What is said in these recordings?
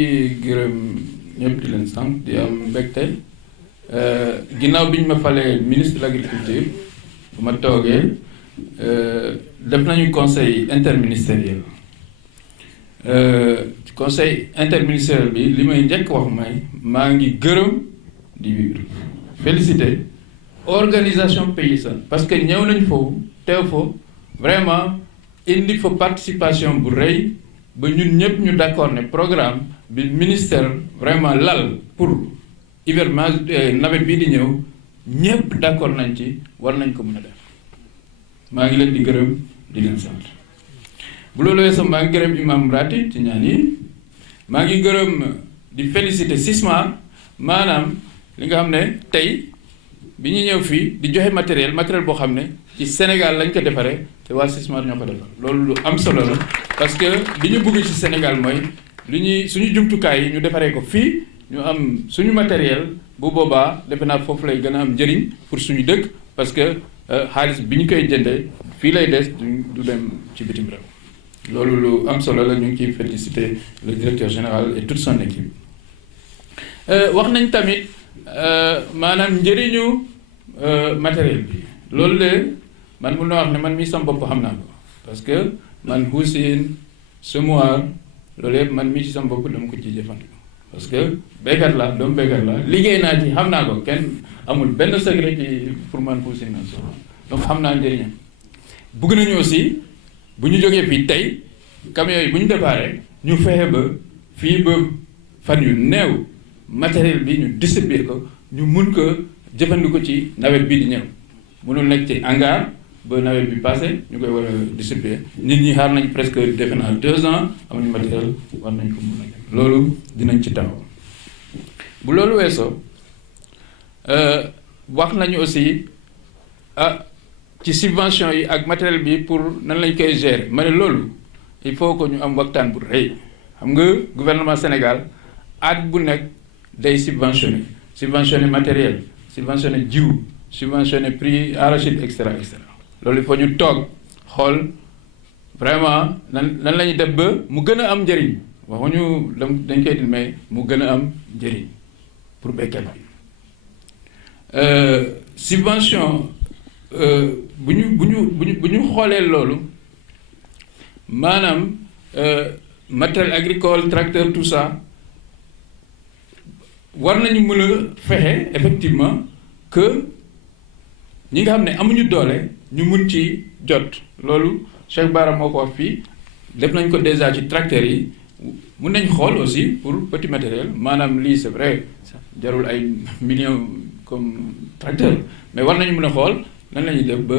di gërëm ñëpp di leen sant di am mbégte ginnaaw bi ñu ma falee ministre de l'agriculture bu ma toogee def nañu conseil interministériel conseil interministériel bi li may njëkk wax may maa ngi gërëm di féliciter organisation paysanne parce que ñëw nañ foofu teew foofu vraiment indi fa participation bu rëy ba ñun ñëpp ñu d'accord ne programme bi ministère vraiment lal pour hivernage nawet bii di ñëw ñëpp d'accord nañ ci war nañ ko mën a def maa ngi leen di gërëm di leen sant bu loolu weesoo maa ngi gërëm imam Rati ci ñaan yi maa ngi gërëm di féliciter SISMA maanaam li nga xam ne tey bi ñu ñëw fii di joxe matériel boo xam ne ci Sénégal lañ ko defaree te waa SISMA ñoo ko defar loolu lu am solo la parce que li ñu bëgg ci Sénégal mooy li ñuy suñu jumtukaay yi ñu defaree ko fii ñu am suñu matériel bu boobaa defe naa foofu lay gën a am njëriñ pour suñu dëkk parce que xaalis bi ñu koy jëndee fii lay des du dem ci bitim réew loolu lu am solo la ñu ngi ciy féliciter le directeur général et toute son équipe wax nañ tamit maanaam njëriñu matériel bi loolu de man mun na wax ne man mii sama bopp xam naa ko parce que man Houssine semoir loolu yëpp man mii ci sama bopp dama ko ciy jëfandikoo parce que béykat la doomu béykat la liggéey naa ci xam naa ko kenn amul benn secret ci pour man Houssine na so donc xam naa njëriñam bugg nañu aussi bu ñu jógee fii tey camions yi bu ñu déparé ñu fexe ba fii ba fan yu néew matériel bi ñu distribuer ko ñu mun ko jëfandikoo ci nawet bii di ñëw mënul nekk ci hangar ba nawet bi passé ñu koy war a distribuer nit ñi xaar nañ presque defe naa 2 ans amuñu matériel war nañ ko mun a loolu dinañ ci taxaw bu loolu weesoo wax nañu aussi ci subvention yi ak matériel bi pour nan lañ koy gérer ma ne loolu il faut que ñu am waxtaan bu rëy xam nga gouvernement Sénégal at bu nekk day subventionné matériel subventionné jiw subventionné prix arachide et cetera loolu il faut ñu toog xool vraiment nan la ñuy def ba mu gën a am njëriñ waxuñu dañ koy mais mu gën a am njëriñ pour béykat bi subvention bu ñu xoolee loolu maanaam matériel agricole tracteur tout ça war nañu mën a fexe effectivement que ñi nga xam ne amuñu doole ñu mun ci jot loolu Cheikh Bara moo ko wax fii def nañ ko déjà ci tracteurs yi mun nañ xool aussi pour petit matériel maanaam lii c'est vrai jarul ay millions comme tracteur mais war nañu mën a xool nan la ñuy def ba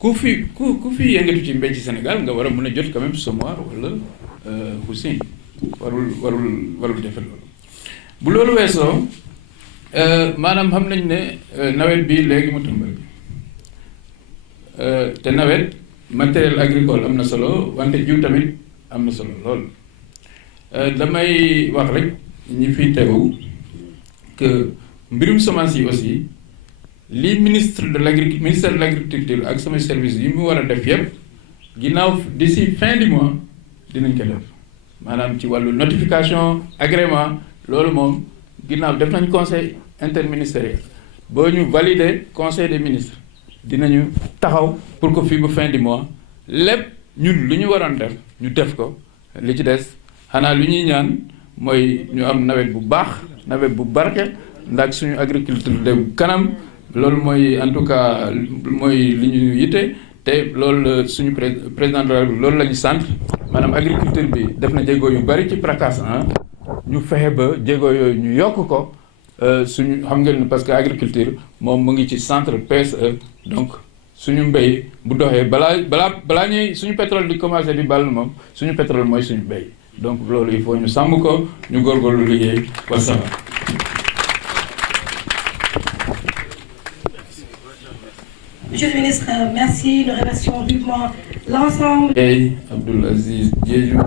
ku fi yëngatu ci mbéy ci Sénégal nga war a mën a jot quand même semoir wala Houssine warul defe loolu bu loolu weesoo maanaam xam nañ ne nawet bi léegi mu tàmbali te nawet matériel agricole am na solo wante jiw tamit am na solo lool damay wax rek ñi fi teewu que mbirum semence yi aussi li ministère de l'agriculture ak sama service yi mu war a def yëpp ginnaaw d'ici fin du mois dinañ ko def maanaam ci wàllu notification agrément loolu moom ginnaaw def nañ conseil interministériel boo ñu valider conseil des ministres dinañu taxaw pour que fii ba fin du mois lépp ñun lu ñu waroon def ñu def ko li ci des xanaa lu ñuy ñaan mooy ñu am nawet bu baax nawet bu barke ndax suñu agriculture dem kanam loolu mooy en tout cas mooy li ñu yitte te loolu suñu président de la République loolu la ñu sant maanaam agriculture bi def na jéego yu bari ci PRACAS ñu fexe ba jéego yooyu ñu yokk ko suñu xam ngeen parce que agriculture moom mu ngi ci centre PSE donc suñu mbéy bu doxee balaa ñuy suñu pétrole di commencer di ball moom suñu pétrole mooy suñu mbéy donc loolu il faut ñu sàmm ko ñu góorgóorlu liggéey wasalaam. Monsieur le ministre, merci. Nous remercions vivement l'ensemble. Et Abdoul Aziz Diédhiou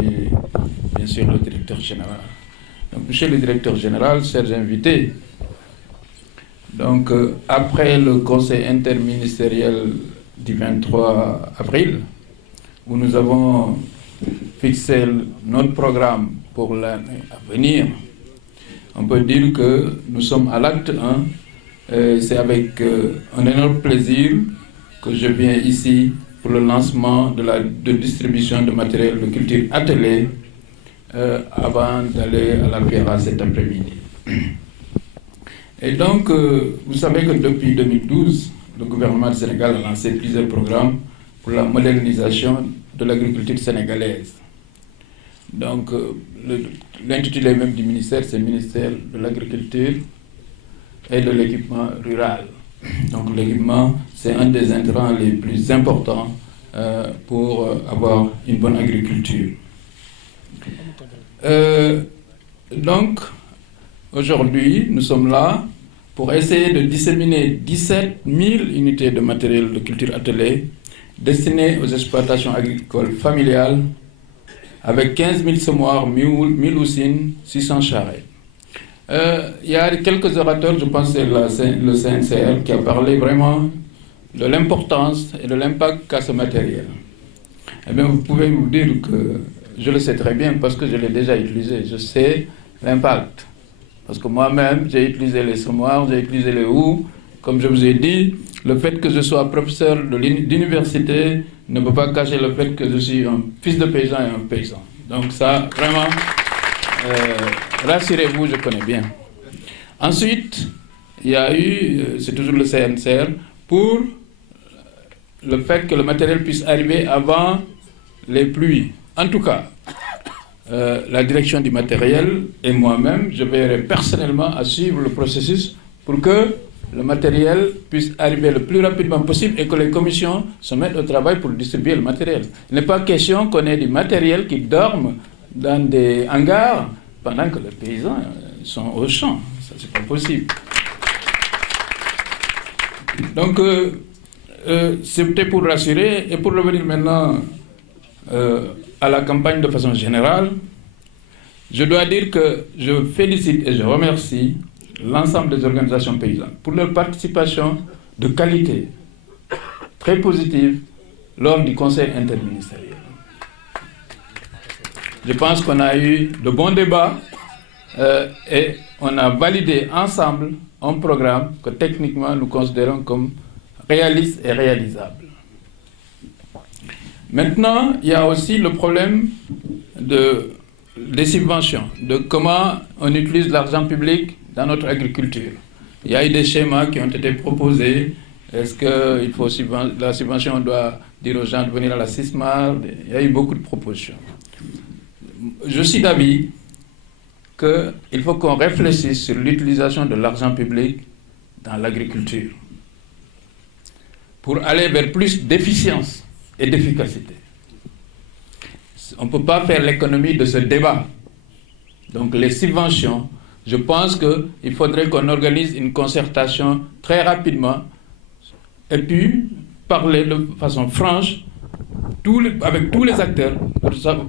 et bien sûr le directeur général. Donc, monsieur le directeur général, chers invités, donc après le conseil interministériel du 23 avril, où nous avons fixer notre programme pour l'année à venir, on peut dire que nous sommes à l'acte 1. C'est avec un énorme plaisir que je viens ici pour le lancement de distribution de matériel de culture atelier avant d'aller à la Fiera cet après-midi. Et donc, vous savez que depuis 2012, le gouvernement du Sénégal a lancé plusieurs programmes pour la modernisation de l'agriculture sénégalaise. Donc, l'intitulé même du ministère, c'est le ministère de l'Agriculture et de l'équipement rural. Donc, l'équipement, c'est un des intrants les plus importants pour avoir une bonne agriculture. Donc, aujourd'hui, nous sommes là pour essayer de disséminer 17 000 unités de matériel de culture atelier destinées aux exploitations agricoles familiales avec 15 000 semoirs, 1000 usines, 600 charrettes. Il y a quelques orateurs, je pense que c'est le CNCR, qui a parlé vraiment de l'importance et de l'impact qu'a ce matériel. Eh bien, vous pouvez vous dire que je le sais très bien parce que je l'ai déjà utilisé. Je sais l'impact. Parce que moi-même, j'ai utilisé les semoirs, j'ai utilisé les houes. Comme je vous ai dit, le fait que je sois professeur d'université ne peut pas cacher le fait que je suis un fils de paysan et un paysan. Donc ça, vraiment, rassurez-vous, je connais bien. Ensuite, il y a eu, c'est toujours le CNCR, pour le fait que le matériel puisse arriver avant les pluies. En tout cas, la direction du matériel et moi-même, je veillerai personnellement à suivre le processus pour que le matériel puisse arriver le plus rapidement possible et que les commissions se mettent au travail pour distribuer le matériel. Il n'est pas question qu'on ait du matériel qui dorme dans des hangars pendant que les paysans sont au champ. Ça, c'est pas possible. Donc, c'était pour rassurer et pour revenir maintenant à la campagne de façon générale. Je dois dire que je félicite et je remercie l'ensemble des organisations paysannes pour leur participation de qualité très positive lors du conseil interministériel. Je pense qu'on a eu de bons débats et on a validé ensemble un programme que techniquement nous considérons comme réaliste et réalisable. Maintenant, il y a aussi le problème des subventions, de comment on utilise l'argent public dans notre agriculture. Il y a eu des schémas qui ont été proposés. Est-ce que la subvention, on doit dire aux gens de venir à la CISMAR? Il y a eu beaucoup de propositions. Je suis d'avis qu'il faut qu'on réfléchisse sur l'utilisation de l'argent public dans l'agriculture pour aller vers plus d'efficience et d'efficacité. On ne peut pas faire l'économie de ce débat. Donc les subventions, je pense qu'il faudrait qu'on organise une concertation très rapidement et puis parler de façon franche avec tous les acteurs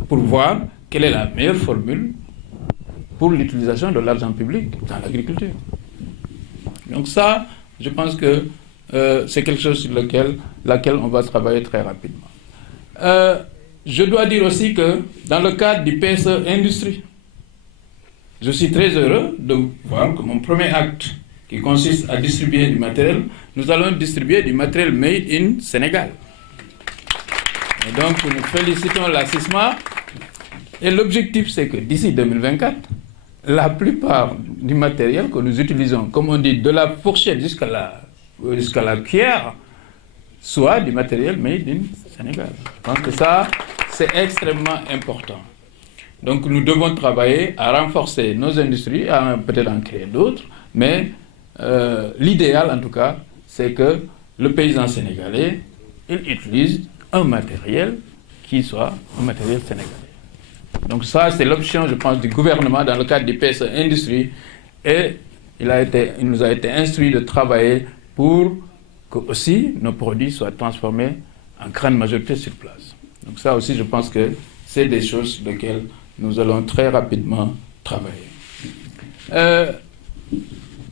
pour voir quelle est la meilleure formule pour l'utilisation de l'argent public dans l'agriculture. Donc ça, je pense que c'est quelque chose sur laquelle on va travailler très rapidement. Je dois dire aussi que dans le cadre du PSE Industrie, je suis très heureux de voir que mon premier acte, qui consiste à distribuer du matériel, nous allons distribuer du matériel made in Sénégal. Et donc, nous félicitons la CISMA. Et l'objectif, c'est que d'ici 2024, la plupart du matériel que nous utilisons, comme on dit, de la fourchette jusqu'à la cuillère, soit du matériel made in Sénégal. Je pense que ça, c'est extrêmement important. Donc nous devons travailler à renforcer nos industries, à peut-être en créer d'autres, mais l'idéal en tout cas, c'est que le paysan sénégalais, il utilise un matériel qui soit un matériel sénégalais. Donc ça, c'est l'option, je pense, du gouvernement dans le cadre du PSE Industrie, et il nous a été instruit de travailler pour que aussi nos produits soient transformés en grande majorité sur place. Donc ça aussi, je pense que c'est des choses sur lesquelles nous allons très rapidement travailler.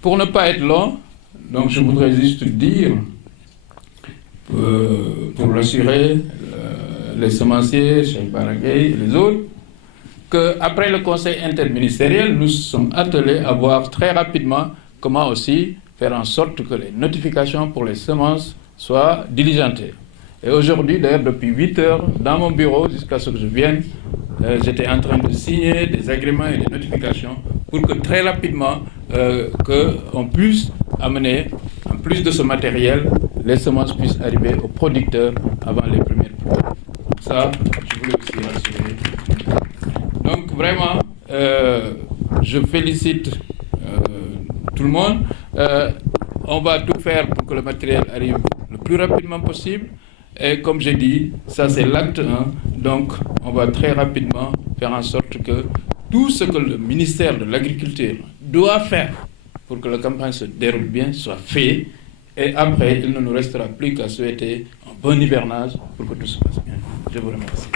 Pour ne pas être long, donc je voudrais juste dire, pour rassurer les semenciers, Cheikh Baragay et les autres, qu'après le conseil interministériel, nous sommes attelés à voir très rapidement comment aussi faire en sorte que les notifications pour les semences soient diligentées. Et aujourd'hui, d'ailleurs, depuis 8 heures, dans mon bureau, jusqu'à ce que je vienne, j'étais en train de signer des agréments et des notifications pour que très rapidement, qu'on puisse amener, en plus de ce matériel, les semences puissent arriver aux producteurs avant les premières pluies. Ça, je voulais aussi rassurer. Donc vraiment, je félicite tout le monde. On va tout faire pour que le matériel arrive le plus rapidement possible. Et comme j'ai dit, ça c'est l'acte 1. Donc on va très rapidement faire en sorte que tout ce que le ministère de l'Agriculture doit faire pour que la campagne se déroule bien soit fait. Et après, il ne nous restera plus qu'à souhaiter un bon hivernage pour que tout se passe bien. Je vous remercie.